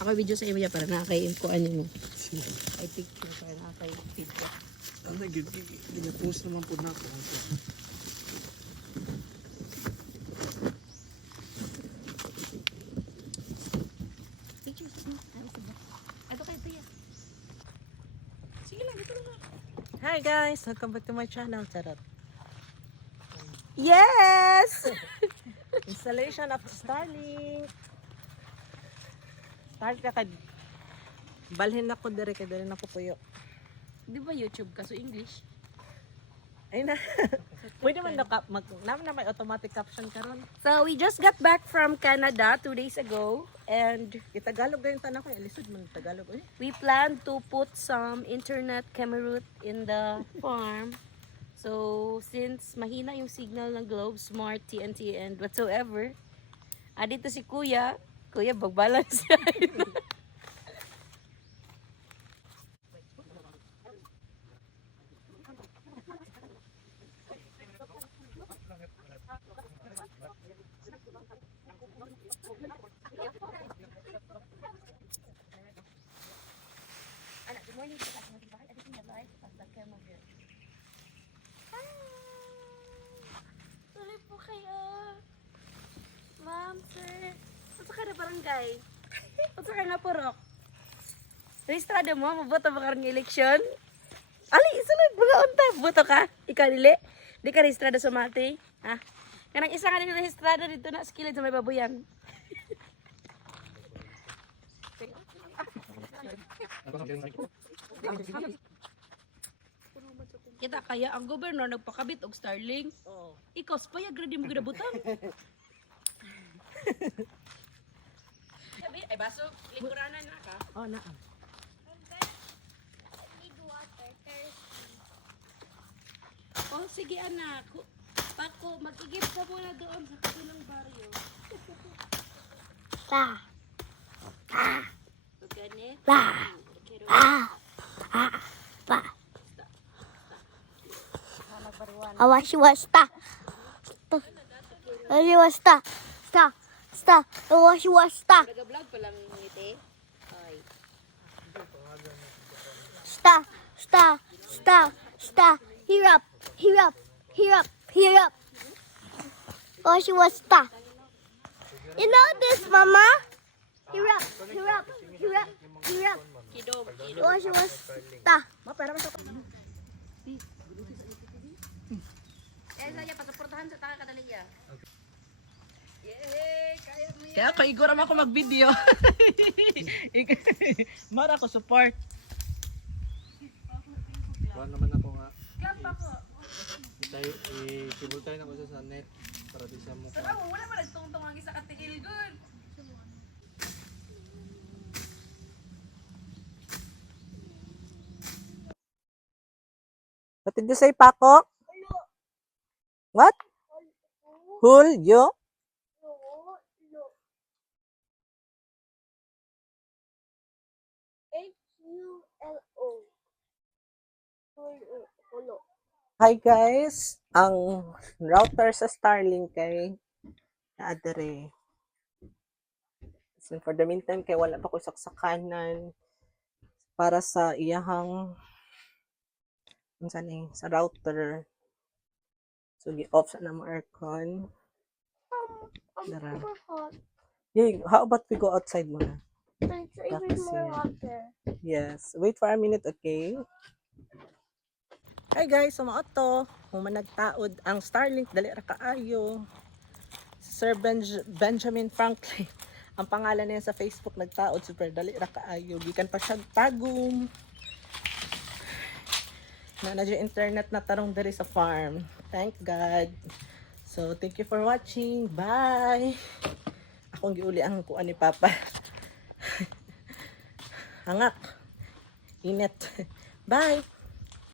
Ako video sa iya para nakakay ko ano mo. I picture para nakakay video. Ano, gina-post naman po na ako. Pictures mo. Ito kayo tiya. Sige lang, ito lang. Hi guys! Welcome back to my channel. Charot. Yes! Installation of Starlink. Start ka kag balhin na ko dire kay dire na ko puyo. Di ba YouTube kaso English? Ay na. Pwede man naman na may automatic caption karon. So we just got back from Canada 2 days ago and Itagalog dayon tanan ko, lisod man Tagalog eh. we plan to put some internet camera route in the farm. So since mahina yung signal ng Globe, Smart, TNT and whatsoever, dito si Kuya bagbalance siya. Anak, good morning. Everything you like, the camera here. Hi! Tuloy po kayo. Ma'am, sir. Unsa ka na barangay? Unsa ka nga porok? Rehistrado mo, maboto ba karong eleksyon? Ali, sunod mga unta. Boto ka? Ikaw dili? Di ka rehistrado sa mati? Ha? Kanang isa ka din rehistrado dito na sa kilid sa may babuyan. Kita kaya ang gobernador nagpakabit og Starlink. Oo. Ikaw spayag ready mo ginabutan. Ay baso, lingkuranan na ka. Oh, na. Oh, sige anak. Pako, mag-igib ka muna doon sa kabilang baryo. Ganit. Awashiwasta. Awashiwasta. Awashiwasta. Nag-vlog pa lang ngiti. Ay. Hirap. Awashiwasta. You know this, Mama? Hirap. Kidog. Awashiwasta. Saya pasuportahan sa taka kadaliya. Yay! Kaya mo yan. Kaya ako igura man ako mag-video. Mara ko support. Kuha naman ako nga. Clap ako. I-cable tayo na ko sa net para di siya mukha. Saka mo, wala pa nagtungtong ang isa katigil good. What did you say, Paco? What? Hulyo? Hulo. Hi guys, ang router sa Starlink kay naadere. So for the meantime kay wala pa ko saksakanan para sa iyahang unsa ni sa router. So gi-off sa na mo aircon. Dara. Super hot. Hey, how about we go outside muna? It's even Tapos more yan. hotter. Yes. Wait for a minute, okay? Hi guys, sumaoto. Humanagtaod ang Starlink dali ra kaayo. Sir Benjamin Franklin. Ang pangalan niya sa Facebook nagtaod super dali ra kaayo. Gikan pa siya tagum. Na internet na tarong diri sa farm. Thank God. So, thank you for watching. Bye. Akong giuli ang kuan ni Papa. Hangak. Init. Bye.